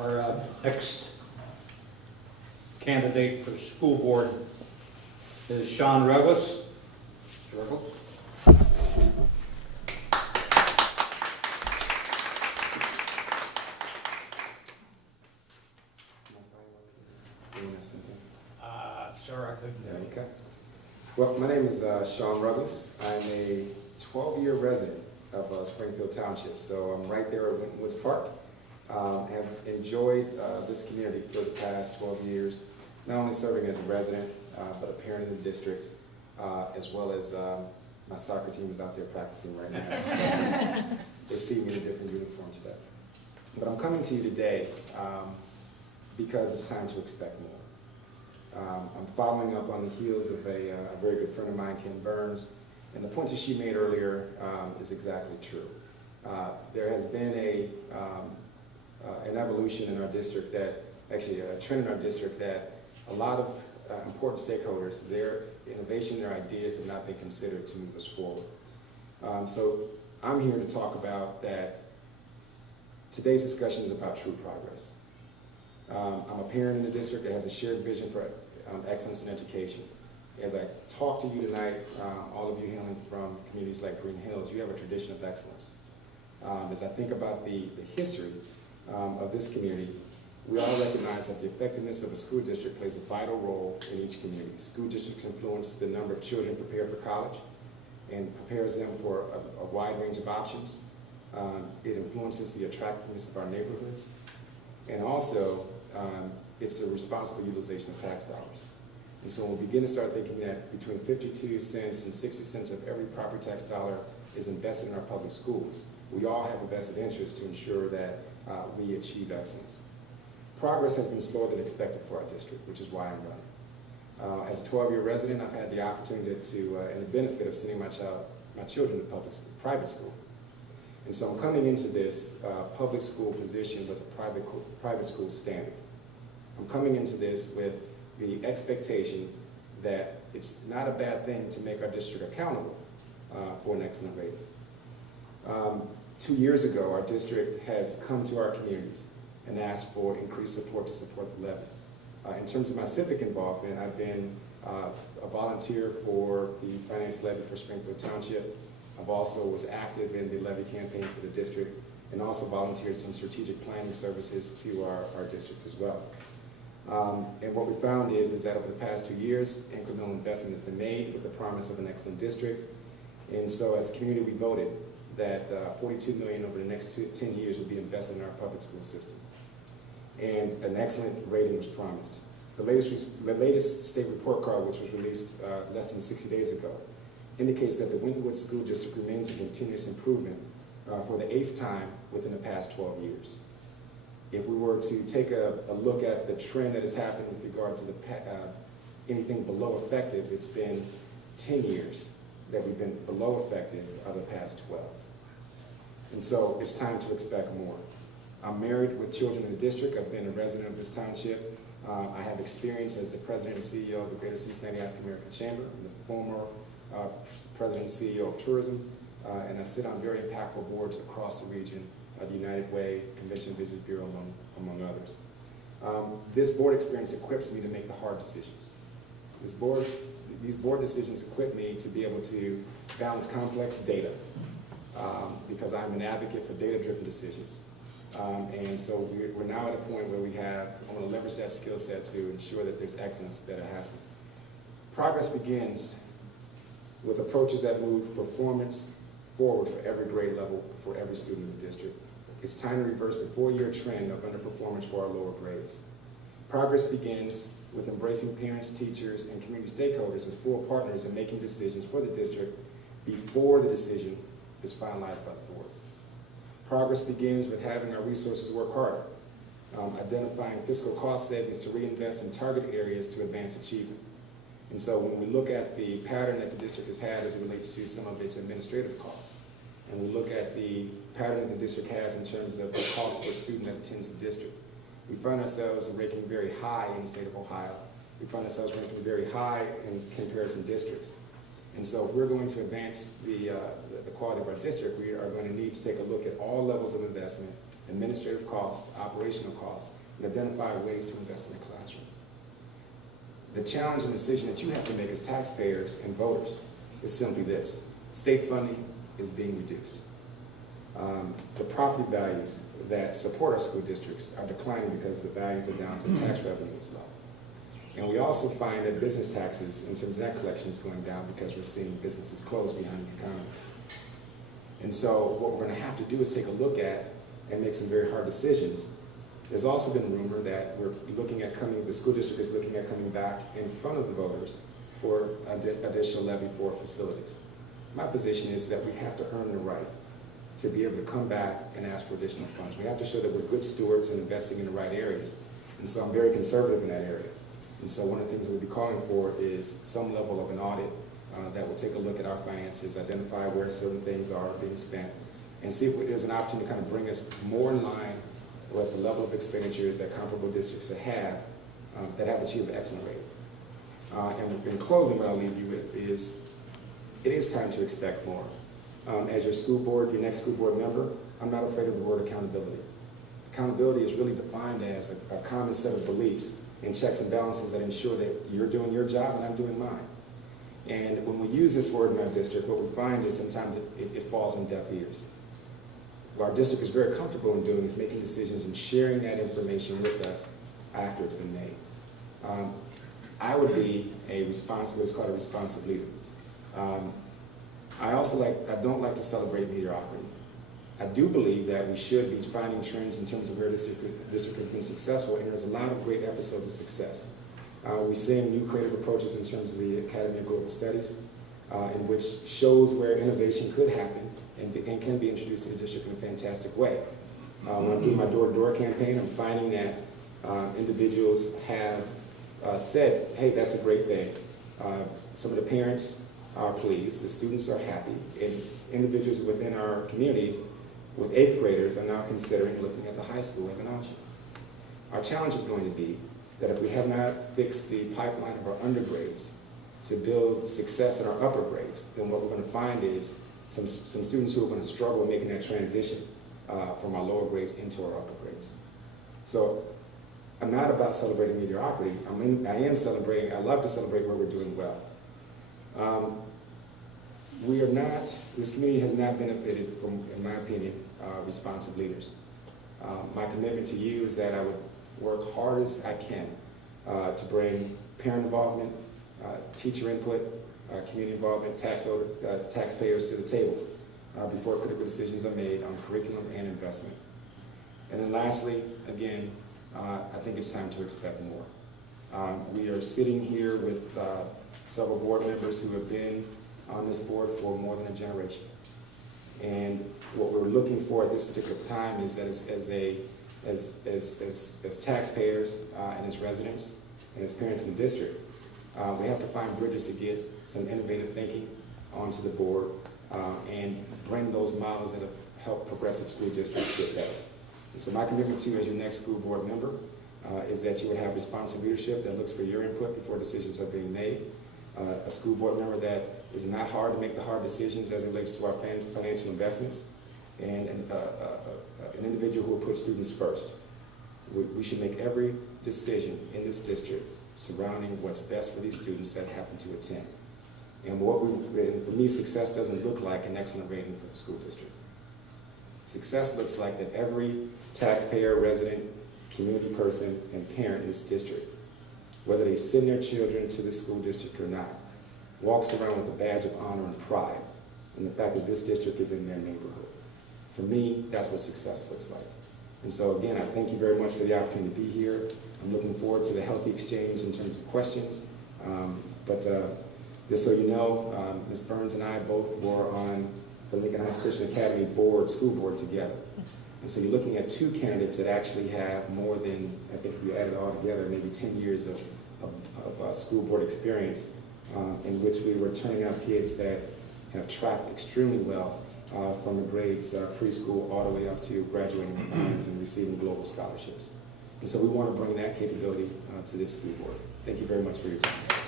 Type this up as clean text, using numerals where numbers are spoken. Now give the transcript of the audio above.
Our next candidate for school board is Sean Rugless. Mr. Rugless. Sir, I couldn't. Yeah, okay. Well, my name is Sean Rugless. I'm a 12-year resident of Springfield Township, so I'm right there at Winton Woods Park. Have enjoyed this community for the past 12 years, not only serving as a resident, but a parent in the district, as well as my soccer team is out there practicing right now. So they see me in a different uniform today. But I'm coming to you today because it's time to expect more. I'm following up on the heels of a very good friend of mine, Kim Burns, and the point that she made earlier is exactly true. There has been an evolution in our district that, actually a trend in our district that a lot of important stakeholders, their innovation, their ideas have not been considered to move us forward. So I'm here to talk about that. Today's discussion is about true progress. I'm a parent in the district that has a shared vision for excellence in education. As I talk to you tonight, all of you hailing from communities like Greenhills, you have a tradition of excellence. As I think about the history of this community, we all recognize that the effectiveness of a school district plays a vital role in each community. School districts influence the number of children prepared for college and prepares them for a wide range of options. It influences the attractiveness of our neighborhoods, and also it's a responsible utilization of tax dollars. And so when we begin to start thinking that between 52 cents and 60 cents of every property tax dollar is invested in our public schools, we all have a vested interest to ensure that we achieve excellence. Progress has been slower than expected for our district, which is why I'm running. As a 12-year resident, I've had the opportunity to, and the benefit of sending my children to private school. And so I'm coming into this public school position with a private school standard. I'm coming into this with the expectation that it's not a bad thing to make our district accountable for an excellent rating. 2 years ago, our district has come to our communities and asked for increased support to support the levy. In terms of my civic involvement, I've been a volunteer for the finance levy for Springfield Township. I've also was active in the levy campaign for the district, and also volunteered some strategic planning services to our district as well. And what we found is that over the past 2 years, incremental investment has been made with the promise of an excellent district. And so as a community, we voted that $42 million over the next 10 years would be invested in our public school system. And an excellent rating was promised. The latest state report card, which was released less than 60 days ago, indicates that the Winton Woods School District remains in continuous improvement for the 8th time within the past 12 years. If we were to take a look at the trend that has happened with regard to anything below effective, it's been 10 years that we've been below effective out of the past 12. And so it's time to expect more. I'm married with children in the district. I've been a resident of this township. I have experience as the president and CEO of the Greater Cincinnati African American Chamber. I'm the former president and CEO of tourism, and I sit on very impactful boards across the region, the United Way, Convention Visitors Bureau, among others. This board experience equips me to make the hard decisions. These board decisions equip me to be able to balance complex data, because I'm an advocate for data-driven decisions. And so we're now at a point where I want to leverage that skill set to ensure that there's excellence that are happening. Progress begins with approaches that move performance forward for every grade level for every student in the district. It's time to reverse the 4-year trend of underperformance for our lower grades. Progress begins with embracing parents, teachers, and community stakeholders as full partners in making decisions for the district before the decision is finalized by the board. Progress begins with having our resources work harder, identifying fiscal cost savings to reinvest in target areas to advance achievement. And so when we look at the pattern that the district has had as it relates to some of its administrative costs, and we look at the pattern that the district has in terms of the cost per student that attends the district, we find ourselves ranking very high in the state of Ohio. We find ourselves ranking very high in comparison districts. And so if we're going to advance the quality of our district, we are going to need to take a look at all levels of investment administrative costs, operational costs, and identify ways to invest in the classroom. The challenge and decision that you have to make as taxpayers and voters is simply this: state funding is being reduced. The property values that support our school districts are declining because the values are down, so tax revenue is low. And we also find that business taxes, in terms of that collection, is going down because we're seeing businesses close behind the economy. And so what we're going to have to do is take a look at and make some very hard decisions. There's also been rumor that we're looking at the school district is looking at coming back in front of the voters for additional levy for facilities. My position is that we have to earn the right to be able to come back and ask for additional funds. We have to show that we're good stewards and investing in the right areas. And so I'm very conservative in that area. And so one of the things we'll be calling for is some level of an audit that will take a look at our finances, identify where certain things are being spent, and see if there's an opportunity to kind of bring us more in line with the level of expenditures that comparable districts have that have achieved an excellent rate. And in closing, what I'll leave you with is, it is time to expect more. As your school board, your next school board member, I'm not afraid of the word accountability. Accountability is really defined as a common set of beliefs and checks and balances that ensure that you're doing your job and I'm doing mine. And when we use this word in our district, what we find is sometimes it falls on deaf ears. What our district is very comfortable in doing is making decisions and sharing that information with us after it's been made. I would be what's called a responsive leader. I don't like to celebrate mediocrity. I do believe that we should be finding trends in terms of where this district has been successful, and there's a lot of great episodes of success. We're seeing new creative approaches in terms of the Academy of Global Studies, in which shows where innovation could happen and can be introduced in the district in a fantastic way. When I'm doing my door-to-door campaign, I'm finding that individuals have said, hey, that's a great thing. Some of the parents are pleased, the students are happy, and individuals within our communities with 8th graders are now considering looking at the high school as an option. Our challenge is going to be that if we have not fixed the pipeline of our undergrades to build success in our upper grades, then what we're going to find is some students who are going to struggle making that transition from our lower grades into our upper grades. So I'm not about celebrating mediocrity. I am celebrating, I love to celebrate where we're doing well. This community has not benefited from, in my opinion, responsive leaders. My commitment to you is that I would work hard as I can to bring parent involvement, teacher input, community involvement, taxpayers to the table before critical decisions are made on curriculum and investment. And then lastly, again, I think it's time to expect more. We are sitting here with several board members who have been on this board for more than a generation. And what we're looking for at this particular time is that as taxpayers and as residents and as parents in the district, we have to find bridges to get some innovative thinking onto the board and bring those models that have helped progressive school districts get better. And so my commitment to you as your next school board member is that you would have responsive leadership that looks for your input before decisions are being made. A school board member that is not hard to make the hard decisions as it relates to our financial investments, and an individual who will put students first. We should make every decision in this district surrounding what's best for these students that happen to attend. And for me, success doesn't look like an excellent rating for the school district. Success looks like that every taxpayer, resident, community person, and parent in this district, whether they send their children to the school district or not, walks around with a badge of honor and pride in the fact that this district is in their neighborhood. For me, that's what success looks like. And so again, I thank you very much for the opportunity to be here. I'm looking forward to the healthy exchange in terms of questions. Just so you know, Ms. Burns and I both were on the Lincoln Heights Christian Academy school board together. And so you're looking at two candidates that actually have more than, I think if you add it all together, maybe 10 years of school board experience, in which we were turning out kids that have tracked extremely well from the grades preschool all the way up to graduating with honors and receiving global scholarships. And so we want to bring that capability to this school board. Thank you very much for your time.